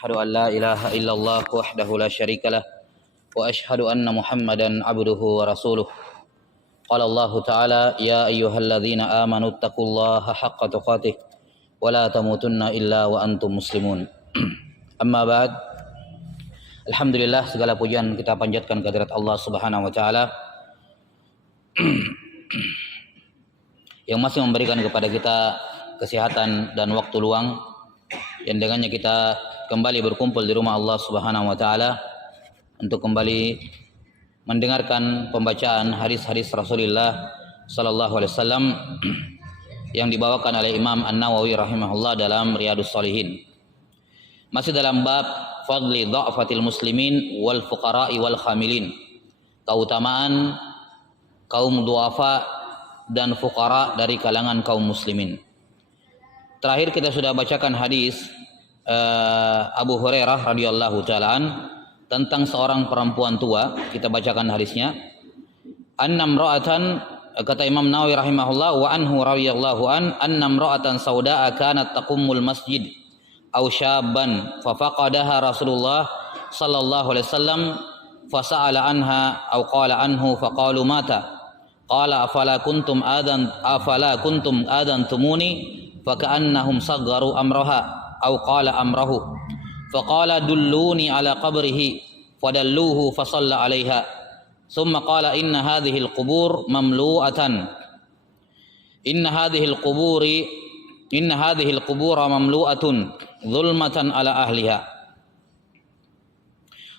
أشهد أن لا إله إلا الله وحده لا شريك له وأشهد أن محمدا عبده ورسوله قال الله تعالى يا أيها الذين آمنوا اتقوا الله حق تقاته ولا تموتن إلا وأنتم مسلمون أما بعد. Alhamdulillah, segala pujian kita panjatkan kehadirat Allah Subhanahu wa taala yang masih memberikan kepada kita kesehatan dan waktu luang yang dengannya kita kembali berkumpul di rumah Allah Subhanahu wa taala untuk kembali mendengarkan pembacaan hadis-hadis Rasulullah sallallahu alaihi wasallam yang dibawakan oleh Imam An-Nawawi rahimahullah dalam Riyadhus Shalihin. Masih dalam bab fadli dha'fatil muslimin wal fuqara'i wal khamilin. Keutamaan kaum duafa dan fuqara dari kalangan kaum muslimin. Terakhir kita sudah bacakan hadis Abu Hurairah radhiyallahu ta'ala tentang seorang perempuan tua. Kita bacakan hadisnya. Annam ra'atan, kata Imam Nawawi rahimahullah, wa anhu radhiyallahu annam ra'atan sauda'a kanat taqumul masjid aw syabban fa faqadaha Rasulullah sallallahu alaihi wasallam fa sa'ala anha aw qala anhu fa qalu mata qala afala kuntum adantumuni fa ka'annahum saggaru amraha aw qala amrahu fa qala dulluni ala qabrihi fadalluhu fa shalla 'alaiha thumma qala inna hadhihi al-qubur mamlu'atan inna hadhihi al-qubura mamlu'atun zulmatan ala ahliha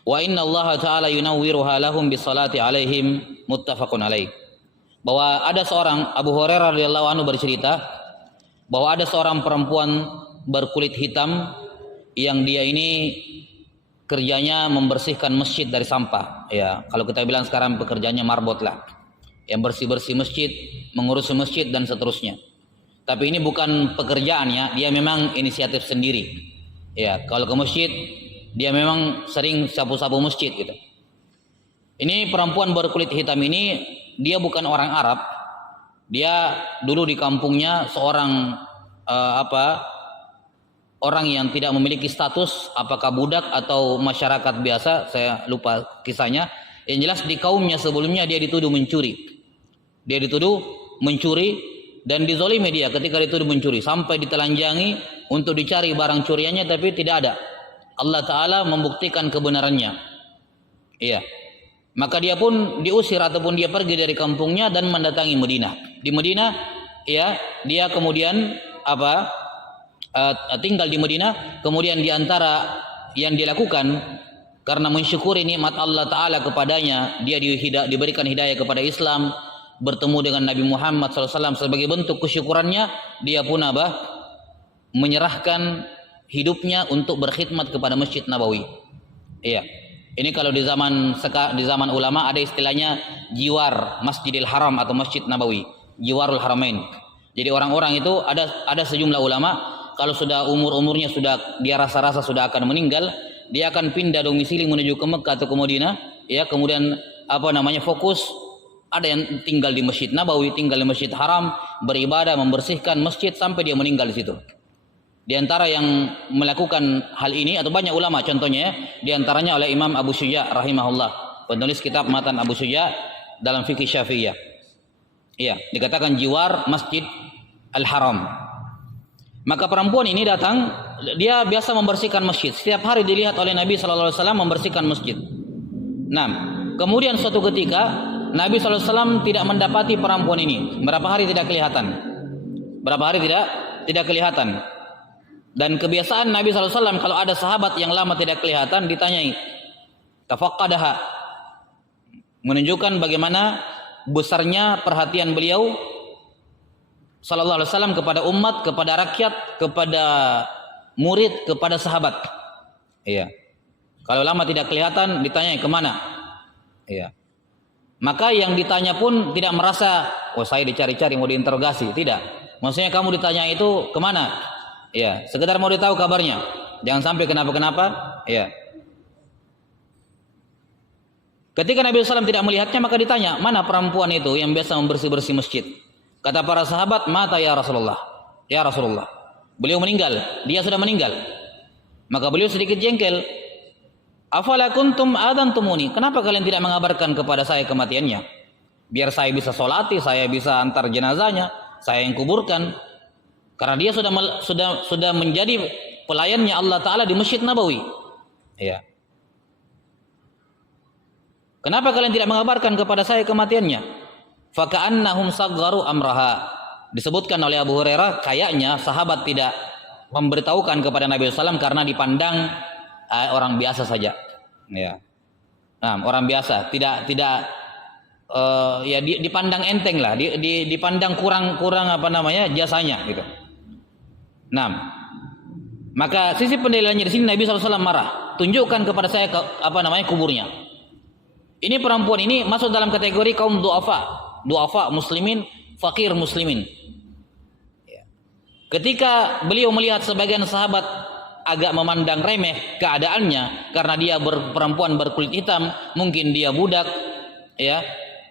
wa inna Allah ta'ala yunawwiruha lahum bisalati alaihim, muttafaqun alaih. Bahwa ada seorang, Abu Hurairah radhiyallahu anhu bercerita bahwa ada seorang perempuan berkulit hitam yang dia ini kerjanya membersihkan masjid dari sampah. Ya, kalau kita bilang sekarang pekerjaannya marbot lah, yang bersih-bersih masjid, mengurusi masjid dan seterusnya. Tapi ini bukan pekerjaannya, dia memang inisiatif sendiri. Ya, kalau ke masjid, dia memang sering sapu-sapu masjid gitu. Ini perempuan berkulit hitam ini, dia bukan orang Arab. Dia dulu di kampungnya seorang orang yang tidak memiliki status, apakah budak atau masyarakat biasa, saya lupa kisahnya. Yang jelas di kaumnya sebelumnya dia dituduh mencuri. Dia dituduh mencuri dan dizolimi dia ketika dituduh mencuri, sampai ditelanjangi untuk dicari barang curiannya tapi tidak ada. Allah Ta'ala membuktikan kebenarannya. Iya. Maka dia pun diusir ataupun dia pergi dari kampungnya dan mendatangi Madinah. Di Madinah, ya, dia kemudian tinggal di Madinah. Kemudian di antara yang dilakukan karena mensyukuri nikmat Allah Ta'ala kepadanya, dia diberikan hidayah kepada Islam, bertemu dengan Nabi Muhammad SAW. Sebagai bentuk kesyukurannya, dia pun menyerahkan hidupnya untuk berkhidmat kepada Masjid Nabawi. Iya. Ini kalau di zaman ulama ada istilahnya jiwar Masjidil Haram atau Masjid Nabawi, jiwarul haramain. Jadi orang-orang itu ada sejumlah ulama, kalau sudah umurnya sudah dia rasa-rasa sudah akan meninggal, dia akan pindah domisili menuju ke Mekah atau ke Madinah, ya, kemudian fokus. Ada yang tinggal di Masjid Nabawi, tinggal di Masjid Haram, beribadah, membersihkan masjid sampai dia meninggal di situ. Di antara yang melakukan hal ini atau banyak ulama, contohnya di antaranya oleh Imam Abu Syuja rahimahullah, penulis kitab Matan Abu Syuja dalam fikih Syafi'iyah. Iya, dikatakan jiwar Masjid Al-Haram. Maka perempuan ini datang, dia biasa membersihkan masjid. Setiap hari dilihat oleh Nabi sallallahu alaihi wasallam membersihkan masjid. Nah, kemudian suatu ketika Nabi SAW tidak mendapati perempuan ini. Berapa hari tidak kelihatan? Tidak kelihatan. Dan kebiasaan Nabi SAW kalau ada sahabat yang lama tidak kelihatan, ditanyai. Tafaqqadaha. Menunjukkan bagaimana besarnya perhatian beliau sallallahu alaihi wasallam kepada umat, kepada rakyat, kepada murid, kepada sahabat. Iya. Kalau lama tidak kelihatan, ditanyai kemana? Iya. Maka yang ditanya pun tidak merasa, oh saya dicari-cari mau diinterogasi, tidak. Maksudnya kamu ditanya itu kemana? Ya, sekedar mau ditahu kabarnya. Jangan sampai kenapa-kenapa. Ya. Ketika Nabi SAW tidak melihatnya, maka ditanya, mana perempuan itu yang biasa membersih-bersih masjid? Kata para sahabat, mata ya Rasulullah. Ya Rasulullah. Beliau meninggal, dia sudah meninggal. Maka beliau sedikit jengkel. Afala kuntum adantumuni? Kenapa kalian tidak mengabarkan kepada saya kematiannya? Biar saya bisa sholati, saya bisa antar jenazahnya, saya yang kuburkan. Karena dia sudah menjadi pelayannya Allah Ta'ala di Masjid Nabawi. Ya. Kenapa kalian tidak mengabarkan kepada saya kematiannya? Faka'annahum saggaru amraha. Disebutkan oleh Abu Hurairah, kayaknya sahabat tidak memberitahukan kepada Nabi SAW karena dipandang orang biasa saja. Ya. Nah, orang biasa, tidak ya dipandang enteng lah, dipandang kurang apa namanya jasanya gitu. Nah, maka sisi pendalilannya di sini Nabi SAW marah. Tunjukkan kepada saya kuburnya. Ini perempuan ini masuk dalam kategori kaum duafa muslimin, fakir muslimin. Ketika beliau melihat sebagian sahabat agak memandang remeh keadaannya karena dia perempuan berkulit hitam, mungkin dia budak, ya,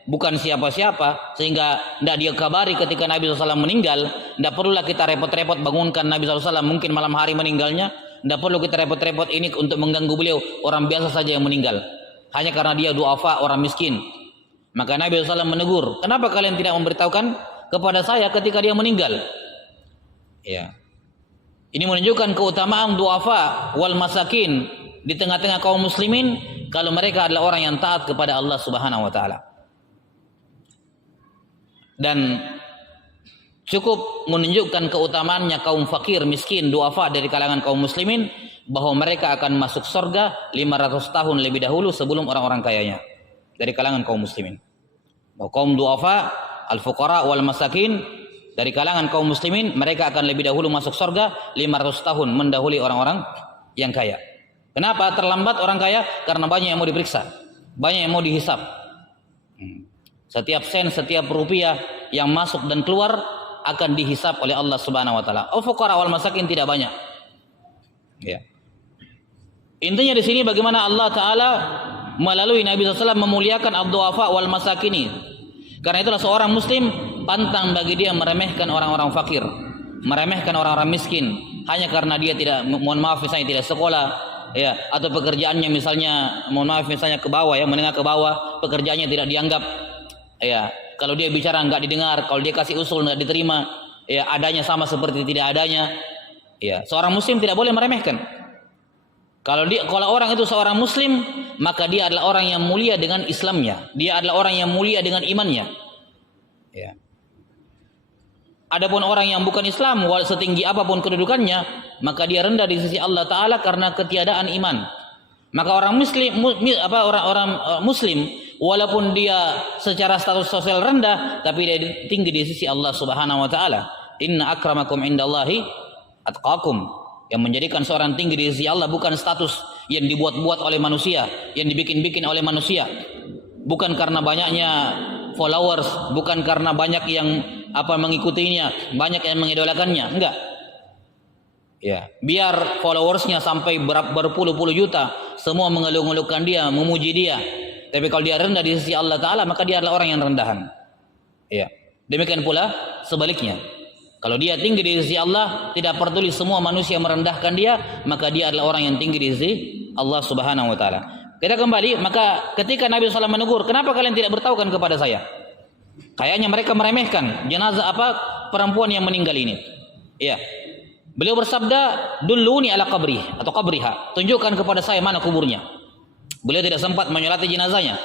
bukan siapa-siapa, sehingga tidak dia kabari ketika Nabi SAW meninggal. Tidak perlulah kita repot-repot bangunkan Nabi SAW, mungkin malam hari meninggalnya. Tidak perlu kita repot-repot ini untuk mengganggu beliau, orang biasa saja yang meninggal, hanya karena dia duafa, orang miskin. Maka Nabi SAW menegur, kenapa kalian tidak memberitahukan kepada saya ketika dia meninggal? Ya. Ini menunjukkan keutamaan duafa wal masakin di tengah-tengah kaum muslimin kalau mereka adalah orang yang taat kepada Allah Subhanahu wa taala. Dan cukup menunjukkan keutamaannya kaum fakir, miskin, duafa dari kalangan kaum muslimin, bahwa mereka akan masuk surga 500 tahun lebih dahulu sebelum orang-orang kayanya dari kalangan kaum muslimin. Bahwa kaum duafa, al-fuqara wal masakin dari kalangan kaum muslimin, mereka akan lebih dahulu masuk surga 500 tahun mendahului orang-orang yang kaya. Kenapa terlambat orang kaya? Karena banyak yang mau diperiksa, banyak yang mau dihisap. Setiap sen, setiap rupiah yang masuk dan keluar akan dihisap oleh Allah Subhanahu wa taala. Al-fuqara wal masakin tidak banyak. Ya. Intinya di sini bagaimana Allah Taala melalui Nabi SAW memuliakan ad-duafa wal masakini. Karena itulah seorang muslim pantang bagi dia meremehkan orang-orang fakir, meremehkan orang-orang miskin hanya karena dia tidak, mohon maaf misalnya tidak sekolah, ya, atau pekerjaannya misalnya, mohon maaf misalnya ke bawah, ya, menengah ke bawah, pekerjaannya tidak dianggap, ya, kalau dia bicara nggak didengar, kalau dia kasih usul nggak diterima, ya, adanya sama seperti tidak adanya, ya, seorang muslim tidak boleh meremehkan. Kalau orang itu seorang muslim, maka dia adalah orang yang mulia dengan Islamnya, dia adalah orang yang mulia dengan imannya. Ya. Adapun orang yang bukan Islam, setinggi apapun kedudukannya, maka dia rendah di sisi Allah Taala karena ketiadaan iman. Maka orang muslim, walaupun dia secara status sosial rendah, tapi dia tinggi di sisi Allah Subhanahu Wa Taala. Inna akramakum indallahi atqakum. Yang menjadikan seorang tinggi di sisi Allah bukan status yang dibuat-buat oleh manusia, yang dibikin-bikin oleh manusia, bukan karena banyaknya followers, bukan karena banyak yang mengikutinya, banyak yang mengidolakannya, enggak. Ya, biar followersnya sampai berpuluh-puluh juta, semua mengeluh-ngeluhkan dia, memuji dia, tapi kalau dia rendah di sisi Allah Taala, maka dia adalah orang yang rendahan. Ya, demikian pula sebaliknya. Kalau dia tinggi di sisi Allah, tidak peduli semua manusia merendahkan dia, maka dia adalah orang yang tinggi di sisi Allah Subhanahu wa taala. Kita kembali, maka ketika Nabi SAW menegur, kenapa kalian tidak beritahukan kepada saya? Kayaknya mereka meremehkan jenazah perempuan yang meninggal ini. Ya. Beliau bersabda, "Dulluni ala qabri" atau qabriha. Tunjukkan kepada saya mana kuburnya. Beliau tidak sempat menyolati jenazahnya.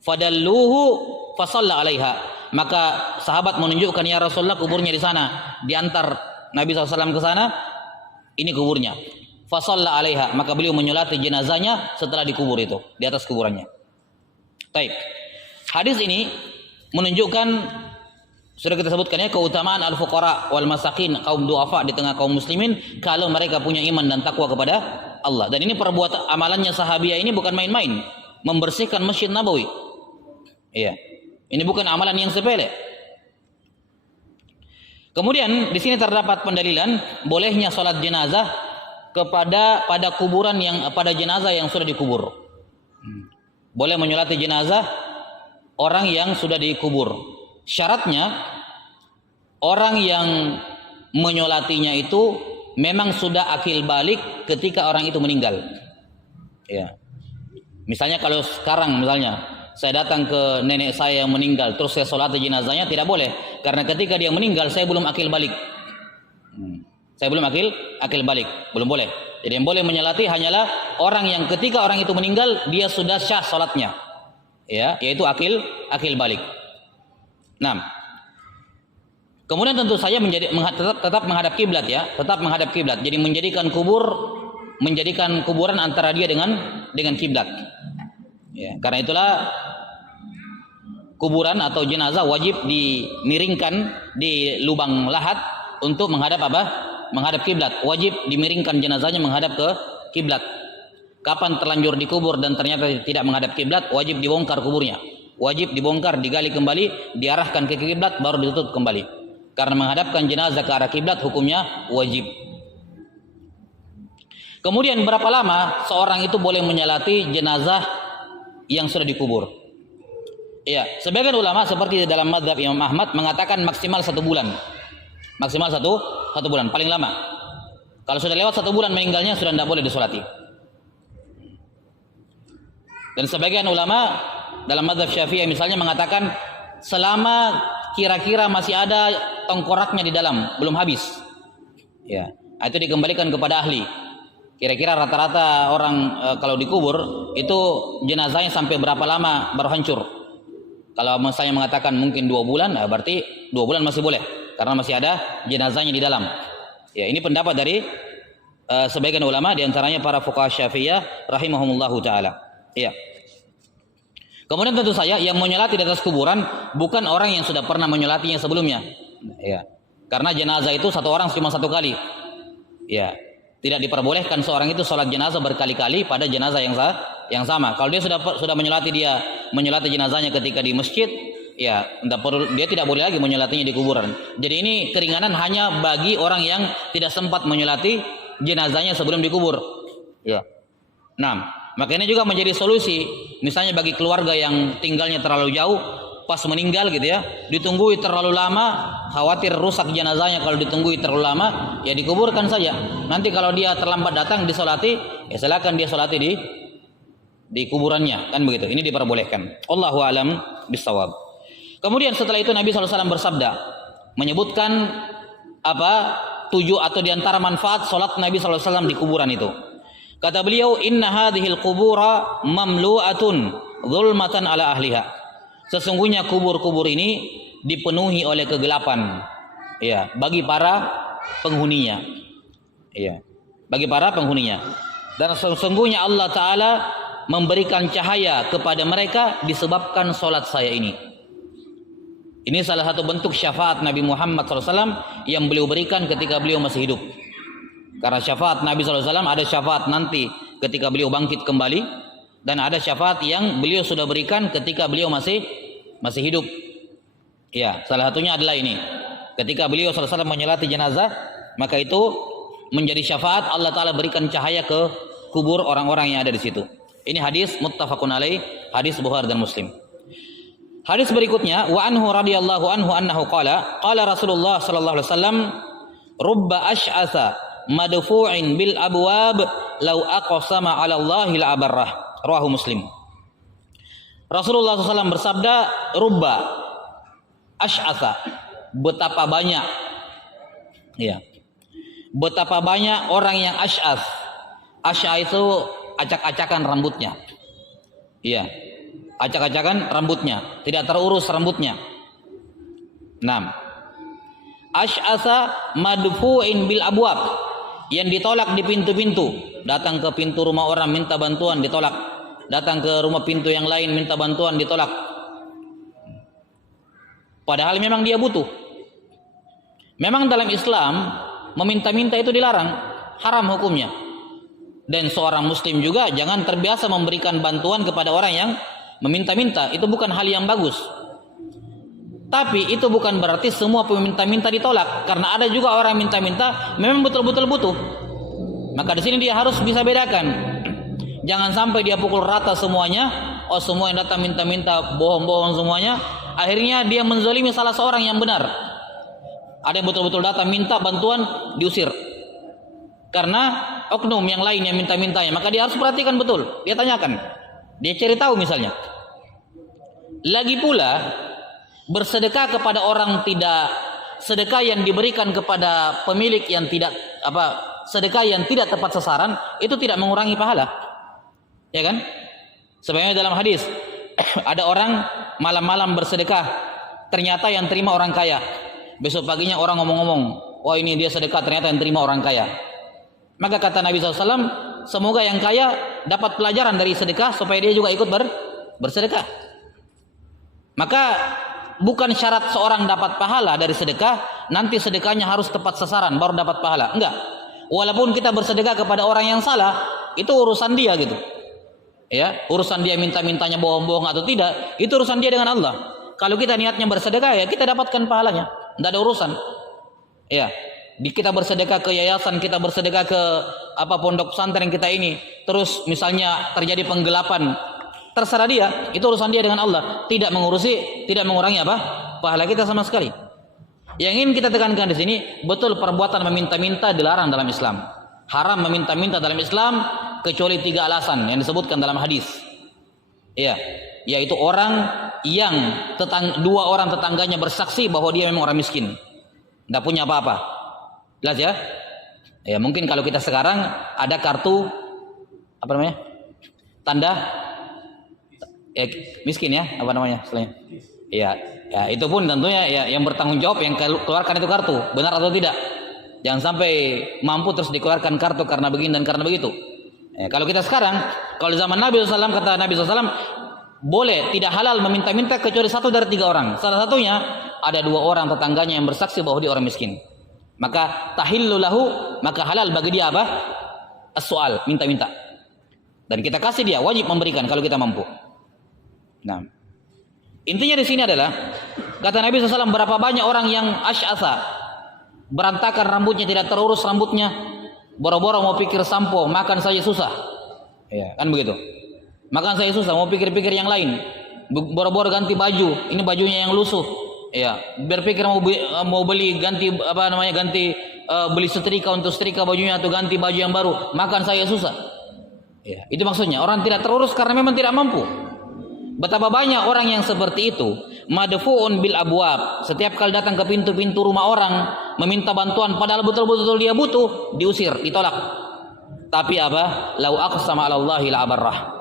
Fadalluhu fasalla 'alaiha. Maka sahabat menunjukkan, ya Rasulullah, kuburnya di sana. Diantar Nabi SAW ke sana, ini kuburnya. Fasalla 'alaiha, maka beliau menyolati jenazahnya setelah dikubur itu, di atas kuburannya. Baik. Hadis ini menunjukkan, sudah kita sebutkan ya, keutamaan al-fuqara wal masakin, kaum duafa di tengah kaum muslimin, kalau mereka punya iman dan takwa kepada Allah. Dan ini perbuatan amalannya sahabiah ini bukan main-main, membersihkan Masjid Nabawi. Iya. Ini bukan amalan yang sepele. Kemudian di sini terdapat pendalilan bolehnya salat jenazah pada kuburan pada jenazah yang sudah dikubur. Boleh menyolati jenazah orang yang sudah dikubur. Syaratnya orang yang menyolatinya itu memang sudah akil balik ketika orang itu meninggal. Ya. Misalnya kalau sekarang misalnya saya datang ke nenek saya yang meninggal terus saya sholat jenazahnya, tidak boleh, karena ketika dia meninggal saya belum akil balik. Saya belum akil balik, belum boleh. Jadi yang boleh menyolati hanyalah orang yang ketika orang itu meninggal dia sudah syah sholatnya, ya, yaitu akil balik. Nah, kemudian tentu saja tetap menghadap kiblat, ya, tetap menghadap kiblat. Jadi menjadikan kuburan antara dia dengan kiblat. Ya, karena itulah kuburan atau jenazah wajib dimiringkan di lubang lahat untuk menghadap apa? Menghadap kiblat. Wajib dimiringkan jenazahnya menghadap ke kiblat. Kapan terlanjur dikubur dan ternyata tidak menghadap kiblat, wajib dibongkar kuburnya. Wajib dibongkar, digali kembali, diarahkan ke kiblat, baru ditutup kembali. Karena menghadapkan jenazah ke arah kiblat hukumnya wajib. Kemudian berapa lama seorang itu boleh menyolati jenazah yang sudah dikubur? Ya, sebagian ulama seperti dalam mazhab Imam Ahmad mengatakan maksimal 1 bulan. Maksimal satu bulan, paling lama. Kalau sudah lewat 1 bulan meninggalnya sudah tidak boleh disolati. Dan sebagian ulama dalam mazhab Syafi'i misalnya mengatakan selama kira-kira masih ada tengkoraknya di dalam, belum habis. Ya, itu dikembalikan kepada ahli. Kira-kira rata-rata orang kalau dikubur itu jenazahnya sampai berapa lama baru hancur. Kalau misalnya mengatakan mungkin 2 bulan, berarti 2 bulan masih boleh karena masih ada jenazahnya di dalam. Ya, ini pendapat dari sebagian ulama, diantaranya para fuqaha Syafi'iyah rahimahumullahu taala. Ya. Kemudian tentu saja yang menyolati di atas kuburan bukan orang yang sudah pernah menyolatinya sebelumnya. Ya. Karena jenazah itu satu orang cuma 1 kali. Ya. Tidak diperbolehkan seorang itu sholat jenazah berkali-kali pada jenazah yang sama. Kalau dia sudah menyolati jenazahnya ketika di masjid, ya dia tidak boleh lagi menyolatinya di kuburan. Jadi ini keringanan hanya bagi orang yang tidak sempat menyolati jenazahnya sebelum dikubur. Ya. Nah, makanya juga menjadi solusi. Misalnya bagi keluarga yang tinggalnya terlalu jauh, pas meninggal gitu ya, ditunggui terlalu lama, khawatir rusak jenazahnya kalau ditunggui terlalu lama, ya dikuburkan saja. Nanti kalau dia terlambat datang disolati, ya silakan dia solati di kuburannya, kan begitu. Ini diperbolehkan. Allahu a'lam bishawab. Kemudian setelah itu Nabi SAW bersabda, menyebutkan apa 7 atau diantara manfaat solat Nabi SAW di kuburan itu. Kata beliau, inna hadhil qubura mamlu'atun zulmatan ala ahliha. Sesungguhnya kubur-kubur ini dipenuhi oleh kegelapan, ya, bagi para penghuninya, ya, bagi para penghuninya. Dan sesungguhnya Allah Taala memberikan cahaya kepada mereka disebabkan solat saya ini. Ini salah satu bentuk syafaat Nabi Muhammad SAW yang beliau berikan ketika beliau masih hidup. Karena syafaat Nabi SAW ada syafaat nanti ketika beliau bangkit kembali. Dan ada syafaat yang beliau sudah berikan ketika beliau masih hidup. Ya, salah satunya adalah ini. Ketika beliau SAW menyolati jenazah, maka itu menjadi syafaat, Allah Ta'ala berikan cahaya ke kubur orang-orang yang ada di situ. Ini hadis muttafaqun alaih, hadis Bukhari dan Muslim. Hadis berikutnya, wa anhu radhiyallahu anhu annahu qala Rasulullah sallallahu alaihi wasallam, rubba ash'atha madfu'in bil abwab law aqsama 'ala Allahi la abarrah. Rawahu Muslim. Rasulullah SAW bersabda, rubba ash'atha, betapa banyak, ya, betapa banyak orang yang ash'ath. Ash'ath itu acak-acakan rambutnya, ya, acak-acakan rambutnya, tidak terurus rambutnya. 6. Ash'atha madfu'in bil abwab, yang ditolak di pintu-pintu. Datang ke pintu rumah orang minta bantuan, ditolak. Datang ke rumah pintu yang lain minta bantuan, ditolak. Padahal memang dia butuh. Memang dalam Islam meminta-minta itu dilarang, haram hukumnya. Dan seorang muslim juga jangan terbiasa memberikan bantuan kepada orang yang meminta-minta. Itu bukan hal yang bagus. Tapi itu bukan berarti semua peminta-minta ditolak, karena ada juga orang minta-minta memang betul-betul butuh. Maka di sini dia harus bisa bedakan. Jangan sampai dia pukul rata semuanya. Oh, semua yang datang minta-minta bohong-bohong semuanya. Akhirnya dia menzalimi salah seorang yang benar. Ada yang betul-betul datang minta bantuan, diusir. karena oknum yang lain yang minta-mintanya, maka dia harus perhatikan betul. Dia tanyakan, dia cari tahu misalnya. Lagi pula bersedekah kepada orang tidak, sedekah yang diberikan kepada pemilik yang tidak sedekah yang tidak tepat sasaran itu tidak mengurangi pahala, ya kan? Sebenarnya dalam hadis ada orang malam-malam bersedekah, ternyata yang terima orang kaya. Besok paginya orang ngomong-ngomong, wah ini dia sedekah, ternyata yang terima orang kaya. Maka kata Nabi SAW, semoga yang kaya dapat pelajaran dari sedekah supaya dia juga ikut bersedekah. Maka bukan syarat seorang dapat pahala dari sedekah nanti sedekahnya harus tepat sasaran baru dapat pahala. Enggak. Walaupun kita bersedekah kepada orang yang salah, itu urusan dia gitu. Ya, urusan dia minta-mintanya bohong-bohong atau tidak, itu urusan dia dengan Allah. Kalau kita niatnya bersedekah, ya kita dapatkan pahalanya. Enggak ada urusan. Ya, kita bersedekah ke yayasan, kita bersedekah ke pondok pesantren kita ini, terus misalnya terjadi penggelapan, terserah dia, itu urusan dia dengan Allah, tidak mengurangi pahala kita sama sekali. Yang ingin kita tekankan di sini, betul perbuatan meminta-minta dilarang dalam Islam. Haram meminta-minta dalam Islam kecuali 3 alasan yang disebutkan dalam hadis. Ya, yaitu orang yang 2 orang tetangganya bersaksi bahwa dia memang orang miskin, tidak punya apa-apa. Jelas ya? Ya, mungkin kalau kita sekarang ada kartu tanda miskin ya, selain. Ya, itu pun tentunya ya yang bertanggung jawab yang keluarkan itu kartu, benar atau tidak. Jangan sampai mampu terus dikeluarkan kartu karena begini dan karena begitu. Ya, kalau kita sekarang, kalau zaman Nabi SAW, kata Nabi SAW, boleh, tidak halal meminta-minta kecuali 1 dari 3 orang. Salah satunya ada 2 orang tetangganya yang bersaksi bahwa dia orang miskin. Maka tahillu lahu, maka halal bagi dia as-soal, minta-minta. Dan kita kasih dia, wajib memberikan kalau kita mampu. Nah, intinya di sini adalah kata Nabi SAW, berapa banyak orang yang asy'asa, berantakan rambutnya, tidak terurus rambutnya, boro-boro mau pikir sampo, makan saja susah. Ya, kan begitu. Makan saja susah, mau pikir-pikir yang lain. Boro-boro ganti baju, ini bajunya yang lusuh. Ya, berpikir mau beli ganti beli setrika untuk setrika bajunya atau ganti baju yang baru, makan saja susah. Ya, itu maksudnya orang tidak terurus karena memang tidak mampu. Betapa banyak orang yang seperti itu, madfu'un bil abwab, setiap kali datang ke pintu-pintu rumah orang meminta bantuan padahal betul-betul dia butuh, diusir, ditolak. Tapi lau aqsama 'ala Allahi la abarrah.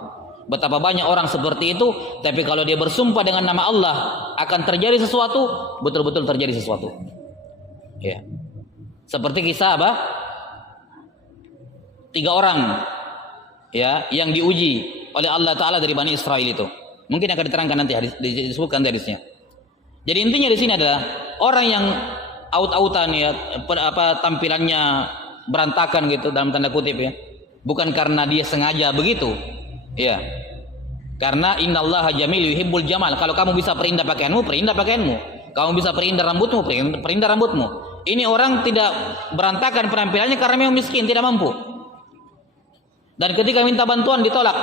Betapa banyak orang seperti itu, tapi kalau dia bersumpah dengan nama Allah akan terjadi sesuatu, betul-betul terjadi sesuatu. Ya. Seperti kisah 3 orang ya yang diuji oleh Allah Ta'ala dari Bani Israel itu. Mungkin akan diterangkan nanti disebutkan hadisnya. Jadi intinya di sini adalah orang yang aut-autan ya, tampilannya berantakan gitu dalam tanda kutip ya. Bukan karena dia sengaja begitu. Ya. Karena innallaha jamil yuhibbul jamal. Kalau kamu bisa perindah pakaianmu, perindah pakaianmu. Kamu bisa perindah rambutmu, perindah rambutmu. Ini orang tidak berantakan penampilannya karena memang miskin, tidak mampu. Dan ketika minta bantuan ditolak.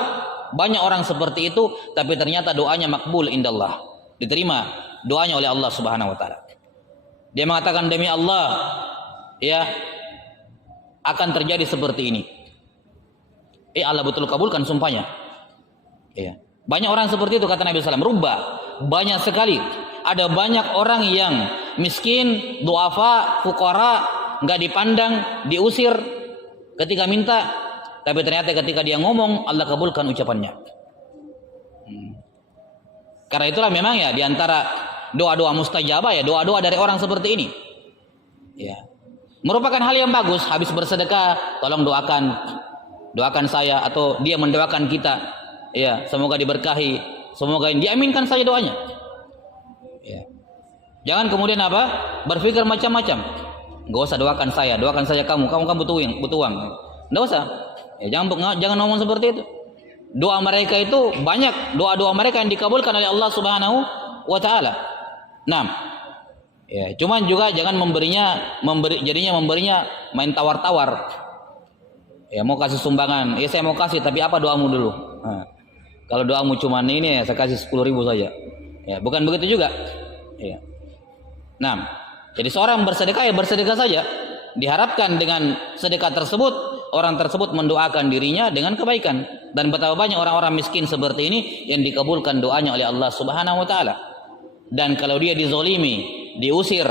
Banyak orang seperti itu, tapi ternyata doanya makbul indallah, diterima doanya oleh Allah Subhanahu wa taala. Dia mengatakan, demi Allah ya akan terjadi seperti ini. Allah betul kabulkan sumpahnya. Ya. Banyak orang seperti itu kata Nabi SAW. Rubba, banyak sekali. Ada banyak orang yang miskin, duafa, fuqara, nggak dipandang, diusir ketika minta. Tapi ternyata ketika dia ngomong, Allah kabulkan ucapannya. Karena itulah memang ya diantara doa-doa mustajabah ya doa-doa dari orang seperti ini. Ya, merupakan hal yang bagus. Habis bersedekah, tolong doakan saya atau dia mendoakan kita. Ya, semoga diberkahi, semoga diaminkan saja doanya. Ya. Jangan kemudian berpikir macam-macam. Gak usah doakan saja kamu butuh uang. Nggak usah. Ya, jangan ngomong seperti itu. Doa mereka itu banyak, doa-doa mereka yang dikabulkan oleh Allah Subhanahu wa taala. Nah, ya, cuman juga jangan jadinya memberinya main tawar-tawar. Ya, mau kasih sumbangan, ya saya mau kasih, tapi apa doamu dulu? Nah, kalau doamu cuman ini, ya, saya kasih 10.000 saja. Ya, bukan begitu juga. Ya. Nah, jadi seorang bersedekah ya bersedekah saja. diharapkan dengan sedekah tersebut orang tersebut mendoakan dirinya dengan kebaikan. Dan betapa banyak orang-orang miskin seperti ini yang dikabulkan doanya oleh Allah Subhanahu wa taala. Dan kalau dia dizolimi, diusir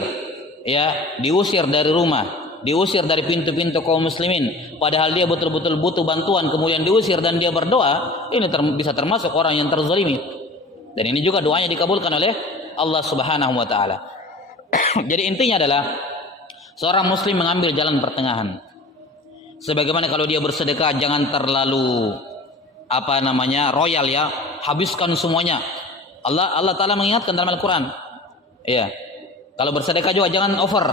dari rumah, diusir dari pintu-pintu kaum muslimin, padahal dia betul-betul butuh bantuan, kemudian diusir dan dia berdoa, ini bisa termasuk orang yang terzalimi. Dan ini juga doanya dikabulkan oleh Allah Subhanahu wa taala. Jadi intinya adalah seorang muslim mengambil jalan pertengahan. Sebagaimana kalau dia bersedekah jangan terlalu royal ya, habiskan semuanya. Allah taala mengingatkan dalam Al-Qur'an. Ya. Kalau bersedekah juga jangan over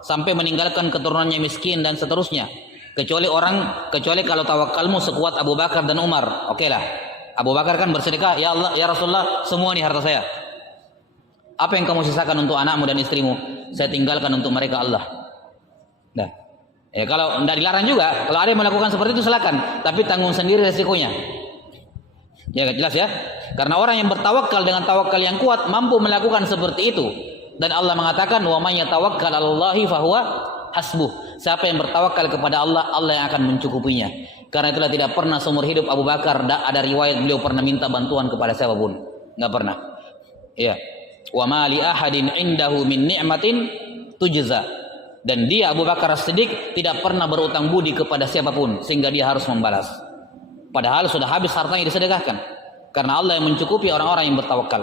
sampai meninggalkan keturunannya miskin dan seterusnya. Kecuali kalau tawakalmu sekuat Abu Bakar dan Umar. Oke lah. Abu Bakar kan bersedekah, ya Allah, ya Rasulullah, semua nih harta saya. Apa yang kamu sisakan untuk anakmu dan istrimu? Saya tinggalkan untuk mereka Allah. Nah, ya kalau tidak dilarang juga, kalau ada yang melakukan seperti itu silakan, tapi tanggung sendiri resikonya. Ya jelas ya. Karena orang yang bertawakal dengan tawakal yang kuat mampu melakukan seperti itu. Dan Allah mengatakan wa may yatawakkal 'alallahi fahuwa hasbuh. Siapa yang bertawakal kepada Allah, Allah yang akan mencukupinya. Karena itulah tidak pernah seumur hidup Abu Bakar ada riwayat beliau pernah minta bantuan kepada siapapun. Enggak pernah. Iya. Wa ma li ahadin indahu min ni'matin tujza. Dan dia Abu Bakar As-Siddiq tidak pernah berutang budi kepada siapapun sehingga dia harus membalas. Padahal sudah habis hartanya disedekahkan. Karena Allah yang mencukupi orang-orang yang bertawakal.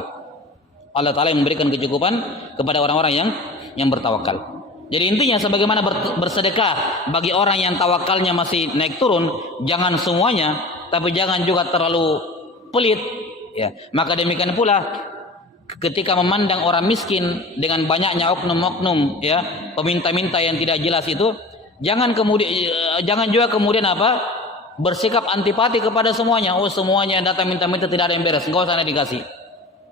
Allah Ta'ala yang memberikan kecukupan kepada orang-orang yang bertawakal. Jadi intinya sebagaimana bersedekah bagi orang yang tawakalnya masih naik turun, jangan semuanya, tapi jangan juga terlalu pelit. Ya, maka demikian pula ketika memandang orang miskin dengan banyaknya oknum-oknum, ya, peminta-minta yang tidak jelas itu, jangan juga kemudian bersikap antipati kepada semuanya. Oh semuanya yang datang minta-minta tidak ada yang beres, enggak usah dikasih.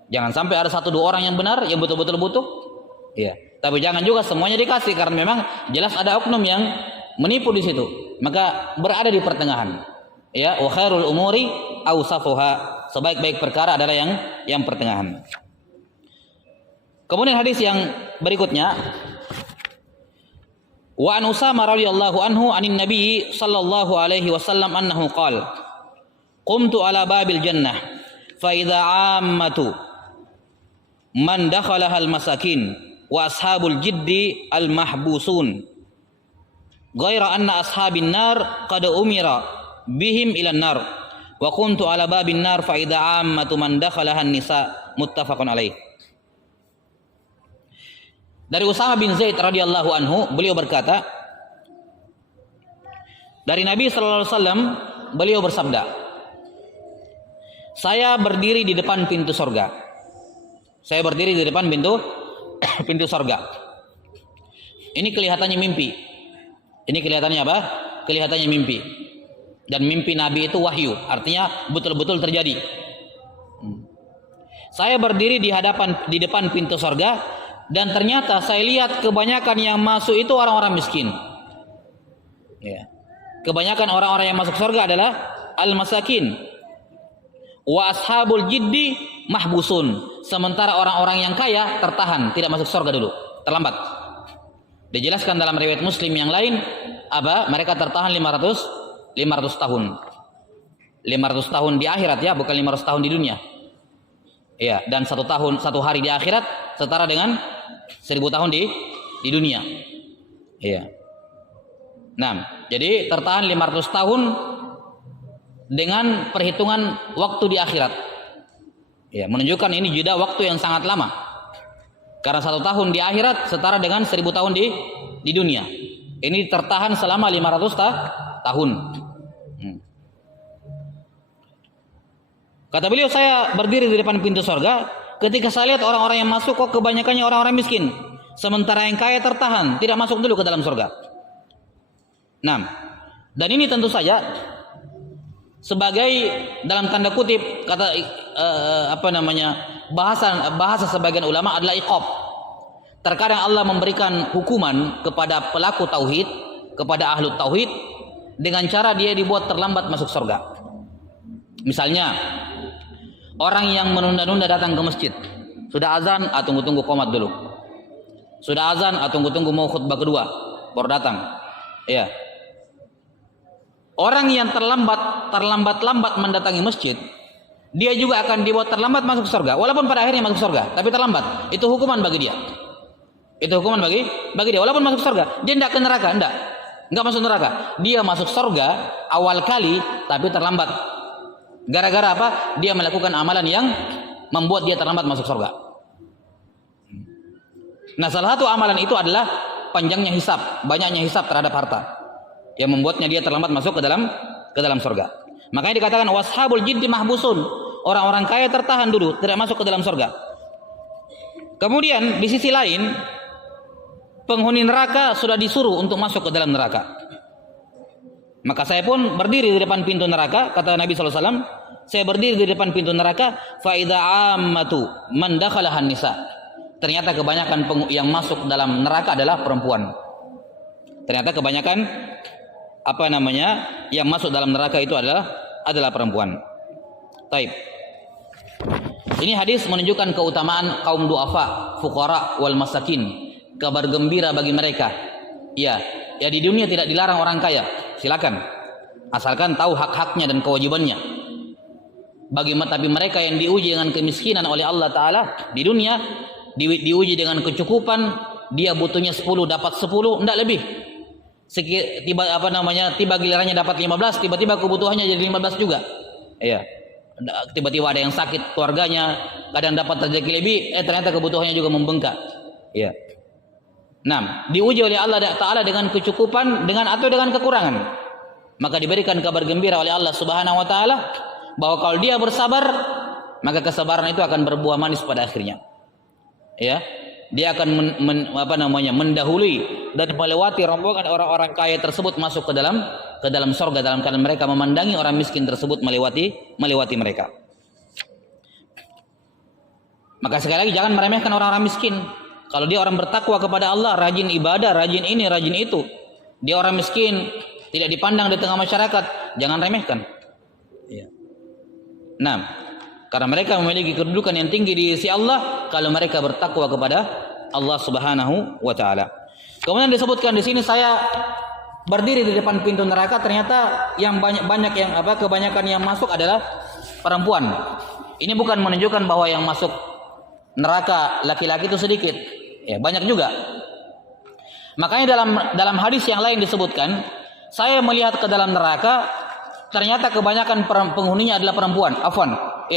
Jangan sampai ada 1-2 orang yang benar yang betul-betul butuh. Ya, tapi jangan juga semuanya dikasih karena memang jelas ada oknum yang menipu di situ. Maka berada di pertengahan. Ya, wa khairul umuri awsatuha. Sebaik-baik perkara adalah yang pertengahan. Kemudian hadis yang berikutnya, wa an Usamah radhiyallahu anhu anin Nabi sallallahu alaihi wasallam annahu qala qumtu ala babil jannah fa idza ammatu man dakhalaha al masakin wa ashabul jiddi al mahbusun ghaira anna ashabin nar qad umira bihim ila nar wa kuntu ala babin nar fa idza ammatu man dakhalaha an nisa muttafaqun alaih. Dari Usamah bin Zaid radhiyallahu anhu, beliau berkata, dari Nabi sallallahu alaihi wasallam beliau bersabda, saya berdiri di depan pintu surga. Saya berdiri di depan pintu surga. Ini kelihatannya mimpi. Ini kelihatannya apa? Kelihatannya mimpi. Dan mimpi Nabi itu wahyu, artinya betul-betul terjadi. Saya berdiri di depan pintu surga. Dan ternyata saya lihat kebanyakan yang masuk itu orang-orang miskin. Ya. Kebanyakan orang-orang yang masuk surga adalah al-masakin. Wa ashabul jiddi mahbusun. Sementara orang-orang yang kaya tertahan, tidak masuk surga dulu, terlambat. Dijelaskan dalam riwayat Muslim yang lain, mereka tertahan 500 tahun. 500 tahun di akhirat ya, bukan 500 tahun di dunia. Ya, dan 1 hari di akhirat setara dengan 1000 tahun di dunia. Iya. Nah, jadi tertahan 500 tahun dengan perhitungan waktu di akhirat. Ya, menunjukkan ini jeda waktu yang sangat lama. Karena 1 tahun di akhirat setara dengan 1000 tahun di dunia. Ini tertahan selama 500 tahun. Kata beliau, saya berdiri di depan pintu surga. Ketika saya lihat orang-orang yang masuk kok kebanyakannya orang-orang miskin. Sementara yang kaya tertahan, tidak masuk dulu ke dalam surga. Nah, dan ini tentu saja sebagai dalam tanda kutip kata bahasa sebagian ulama adalah iqab. Terkadang Allah memberikan hukuman kepada pelaku tauhid, kepada ahlu tauhid dengan cara dia dibuat terlambat masuk surga. Misalnya orang yang menunda-nunda datang ke masjid. Sudah azan, tunggu-tunggu qomat dulu. Sudah azan, tunggu-tunggu mau khutbah kedua. baru datang. Ya. Orang yang terlambat mendatangi masjid, dia juga akan dibuat terlambat masuk surga, walaupun pada akhirnya masuk surga, tapi terlambat. Itu hukuman bagi dia. Itu hukuman bagi dia, walaupun masuk surga, dia tidak ke neraka, enggak masuk neraka. Dia masuk surga awal kali, tapi terlambat. Gara-gara apa? Dia melakukan amalan yang membuat dia terlambat masuk surga. Nah, salah satu amalan itu adalah panjangnya hisab, banyaknya hisab terhadap harta, yang membuatnya dia terlambat masuk ke dalam surga. Makanya dikatakan washabul jiddi mahbusun, orang-orang kaya tertahan dulu, tidak masuk ke dalam surga. Kemudian di sisi lain, penghuni neraka sudah disuruh untuk masuk ke dalam neraka. Maka saya pun berdiri di depan pintu neraka, kata Nabi SAW, saya berdiri di depan pintu neraka, fa idza ammatu man dakhalahan nisa. Ternyata kebanyakan yang masuk dalam neraka adalah perempuan. Ternyata kebanyakan yang masuk dalam neraka itu adalah perempuan. Taib. Ini hadis menunjukkan keutamaan kaum duafa, fuqara wal masakin. Kabar gembira bagi mereka. Ya di dunia tidak dilarang orang kaya. Silakan. Asalkan tahu hak-haknya dan kewajibannya. Tapi mereka yang diuji dengan kemiskinan oleh Allah Ta'ala di dunia, diuji dengan kecukupan, dia butuhnya 10 dapat 10, tidak lebih. Tiba gilirannya dapat 15, tiba-tiba kebutuhannya jadi 15 juga. Iya. Tiba-tiba ada yang sakit keluarganya, kadang dapat rezeki lebih, ternyata kebutuhannya juga membengkak. Iya. Nah, diuji oleh Allah Ta'ala dengan kecukupan atau dengan kekurangan. Maka diberikan kabar gembira oleh Allah Subhanahu wa Ta'ala bahwa kalau dia bersabar, maka kesabaran itu akan berbuah manis pada akhirnya. Ya, dia akan mendahului dan melewati rombongan orang-orang kaya tersebut masuk ke dalam surga dalam keadaan mereka memandangi orang miskin tersebut melewati mereka. Maka sekali lagi jangan meremehkan orang-orang miskin. Kalau dia orang bertakwa kepada Allah, rajin ibadah, rajin ini, rajin itu, dia orang miskin, tidak dipandang di tengah masyarakat, jangan remehkan. Ya. Nah, karena mereka memiliki kedudukan yang tinggi di sisi Allah kalau mereka bertakwa kepada Allah Subhanahu wa Ta'ala. Kemudian disebutkan di sini, saya berdiri di depan pintu neraka, ternyata yang kebanyakan yang masuk adalah perempuan. Ini bukan menunjukkan bahwa yang masuk neraka laki-laki itu sedikit. Ya, banyak juga. Makanya dalam hadis yang lain disebutkan, saya melihat ke dalam neraka, ternyata kebanyakan penghuninya adalah perempuan.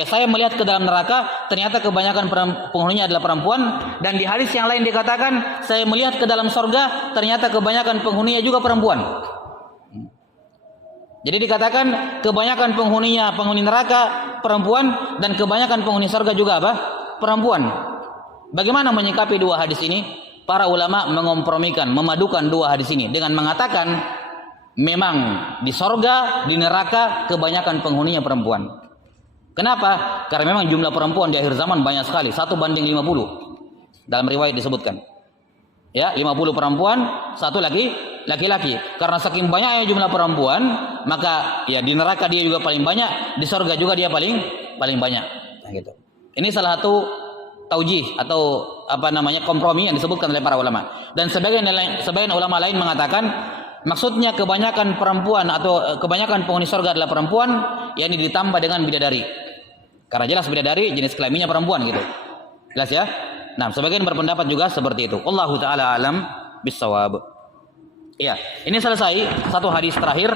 Saya melihat ke dalam neraka, ternyata kebanyakan penghuninya adalah perempuan. Dan di hadis yang lain dikatakan, saya melihat ke dalam surga, ternyata kebanyakan penghuninya juga perempuan. Jadi dikatakan kebanyakan penghuni neraka perempuan, dan kebanyakan penghuni surga juga perempuan. Bagaimana menyikapi dua hadis ini? Para ulama mengompromikan, memadukan dua hadis ini dengan mengatakan, memang di surga, di neraka kebanyakan penghuninya perempuan. Kenapa? Karena memang jumlah perempuan di akhir zaman banyak sekali, 1:50 dalam riwayat disebutkan. Ya, 50 perempuan, 1 laki-laki. Karena saking banyaknya jumlah perempuan, maka ya di neraka dia juga paling banyak, di surga juga dia paling banyak. Nah, gitu. Ini salah satu taujih atau kompromi yang disebutkan oleh para ulama. Dan sebagian ulama lain mengatakan, maksudnya kebanyakan perempuan atau kebanyakan penghuni surga adalah perempuan, yakni ditambah dengan bidadari. Karena jelas bidadari jenis kelaminnya perempuan gitu. Jelas ya? Nah, sebagian berpendapat juga seperti itu. Wallahu taala alam bissawab. Iya, ini selesai satu hadis terakhir.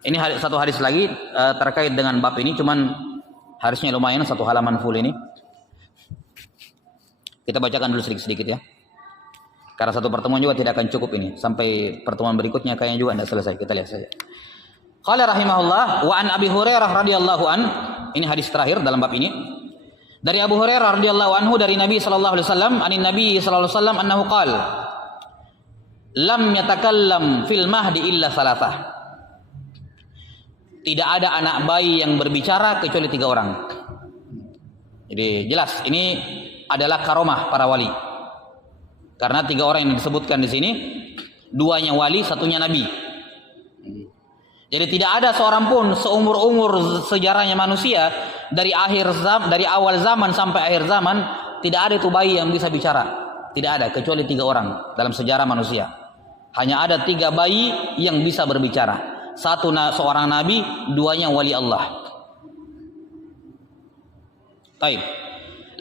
Ini satu hadis lagi terkait dengan bab ini, cuman harusnya lumayan 1 halaman full ini. Kita bacakan dulu sedikit-sedikit ya. Karena satu pertemuan juga tidak akan cukup ini. Sampai pertemuan berikutnya kayaknya juga tidak selesai. Kita lihat saja. Qala rahimahullah wa an Abi Hurairah radhiyallahu an. Ini hadis terakhir dalam bab ini. Dari Abu Hurairah radhiyallahu anhu dari Nabi sallallahu alaihi wasallam, Nabi sallallahu alaihi wasallam annahu qala lam yatakallam fil mahdi illa salasah. Tidak ada anak bayi yang berbicara kecuali 3 orang. Jadi jelas ini adalah karomah para wali. Karena 3 orang yang disebutkan di sini, 2-nya wali, 1-nya nabi. Jadi tidak ada seorang pun seumur-umur sejarahnya manusia dari awal zaman sampai akhir zaman, tidak ada itu bayi yang bisa bicara. Tidak ada kecuali 3 orang dalam sejarah manusia. Hanya ada 3 bayi yang bisa berbicara. Satu seorang nabi, 2-nya wali Allah. Baik.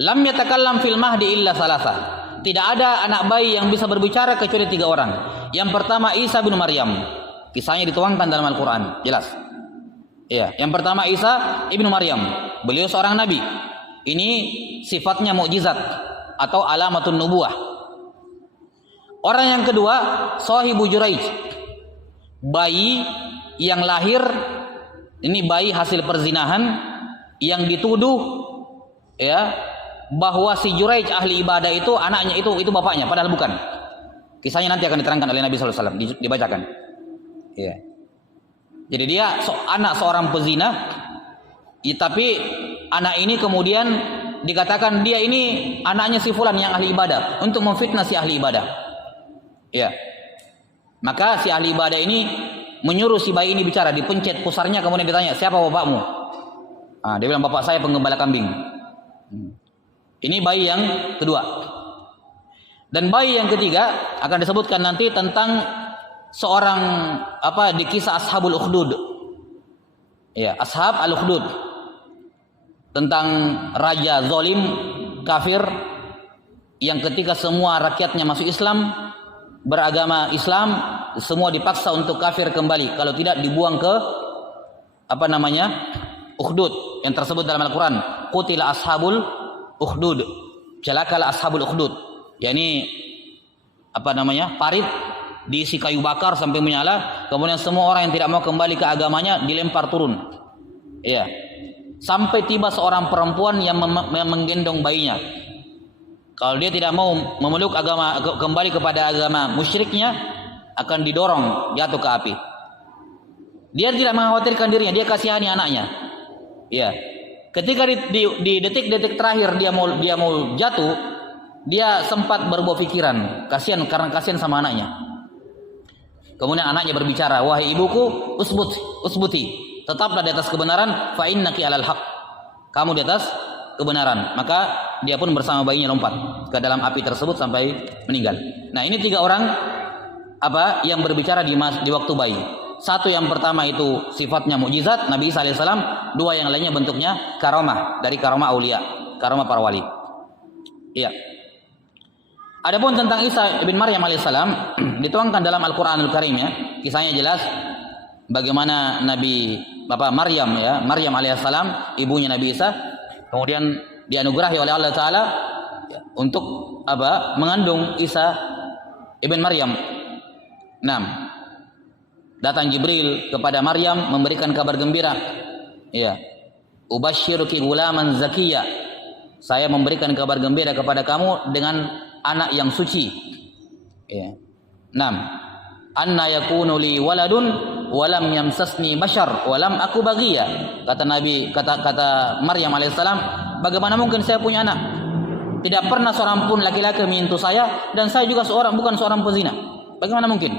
Lam yatakallam fil mahdi illa salasa. Tidak ada anak bayi yang bisa berbicara kecuali 3 orang. Yang pertama Isa bin Maryam. Kisahnya dituangkan dalam Al-Quran. Jelas. Ya. Yang pertama Isa ibnu Maryam. Beliau seorang nabi. Ini sifatnya mukjizat atau alamatun nubuwah. Orang yang kedua Sahibu Juraij. Bayi yang lahir, ini bayi hasil perzinahan yang dituduh ya bahwa si Juraij ahli ibadah itu anaknya itu bapaknya, padahal bukan. Kisahnya nanti akan diterangkan oleh Nabi sallallahu alaihi wasallam, dibacakan. Ya. Jadi dia anak seorang pezina, ya, tapi anak ini kemudian dikatakan dia ini anaknya si fulan yang ahli ibadah untuk memfitnah si ahli ibadah. Ya. Maka si ahli ibadah ini menyuruh si bayi ini bicara, dipencet pusarnya, kemudian ditanya, "Siapa bapakmu?" Nah, dia bilang, "Bapak saya penggembala kambing." Ini bayi yang kedua. Dan bayi yang ketiga akan disebutkan nanti tentang seorang di kisah Ashabul Ukhdud. Ya, Ashab al-Ukhdud. Tentang raja zalim kafir yang ketika semua rakyatnya masuk Islam, beragama Islam, semua dipaksa untuk kafir kembali, kalau tidak dibuang ke Ukhdud yang tersebut dalam Al-Quran. Qutila ashabul Ukhdud, celakalah ashabul Ukhdud, yakni parit diisi kayu bakar sampai menyala, kemudian semua orang yang tidak mau kembali ke agamanya dilempar turun. Ya. Sampai tiba seorang perempuan yang menggendong bayinya. Kalau dia tidak mau memeluk agama, kembali kepada agama musyriknya, akan didorong jatuh ke api. Dia tidak mengkhawatirkan dirinya, dia kasihani anaknya. Ya. Ketika di detik-detik terakhir dia mau jatuh, dia sempat berbuah pikiran, karena kasihan sama anaknya. Kemudian anaknya berbicara, "Wahai ibuku, usbuti. Tetaplah di atas kebenaran, fa innaki alal haq." Kamu di atas kebenaran. Maka dia pun bersama bayinya lompat ke dalam api tersebut sampai meninggal. Nah, ini 3 orang yang berbicara di waktu bayi. Satu yang pertama itu sifatnya mukjizat Nabi Isa alaihissalam, 2 yang lainnya bentuknya karamah, dari karamah aulia, karamah para wali. Iya. Adapun tentang Isa bin Maryam alaihissalam dituangkan dalam Al-Qur'anul Karim ya. Kisahnya jelas bagaimana Maryam alaihissalam, ibunya Nabi Isa, kemudian dianugerahi oleh Allah Taala untuk mengandung Isa ibn Maryam. 6. Datang Jibril kepada Maryam memberikan kabar gembira. Ya. Ubasyiruki gulaman zakiyya. Saya memberikan kabar gembira kepada kamu dengan anak yang suci. Ya. 6. Anna yakunu li waladun walam yamsasni bashar walam aku bagiya. Kata Maryam alaihissalam, bagaimana mungkin saya punya anak? Tidak pernah seorang pun laki-laki menyentuh saya, dan saya juga bukan seorang pezina. Bagaimana mungkin?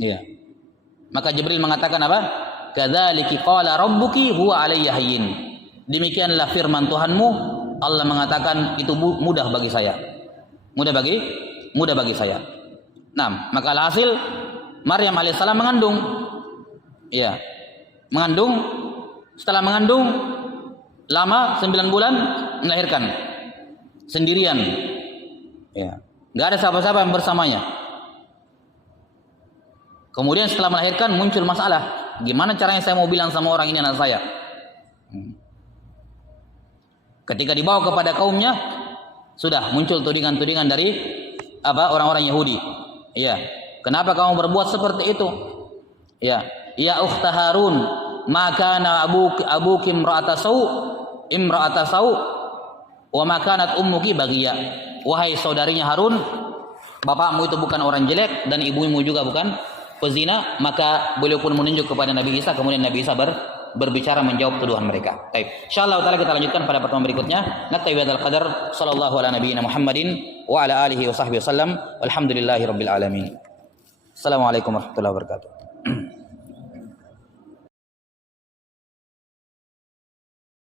Iya. Maka Jibril mengatakan apa? Kadzaliki qala rabbuki huwa alayya hayyin. Demikianlah firman Tuhanmu, Allah mengatakan itu mudah bagi saya. Mudah bagi saya. Nah, maka alhasil Maryam alaihissalam mengandung. Iya. Mengandung, setelah mengandung lama 9 bulan melahirkan sendirian. Ya. Enggak ada siapa-siapa yang bersamanya. Kemudian setelah melahirkan muncul masalah. Gimana caranya saya mau bilang sama orang ini anak saya? Ketika dibawa kepada kaumnya, sudah muncul tudingan-tudingan dari orang-orang Yahudi. Ya, kenapa kamu berbuat seperti itu? Ya, ya ukhta Harun, ma kana abuki imra'ata sau wa ma kanat ummuki baghiya. Wahai saudarinya Harun, bapakmu itu bukan orang jelek dan ibumu juga bukan pezina. Maka beliau pun menunjuk kepada Nabi Isa, kemudian Nabi Isa berbicara menjawab tuduhan mereka. Baik, insyaallah taala kita lanjutkan pada pertemuan berikutnya. Naktabi hadzal qadar, sallallahu ala nabiyyina Muhammadin wa ala alihi wa sahbihi wasallam. Walhamdulillahirabbil alamin. Assalamualaikum warahmatullahi wabarakatuh.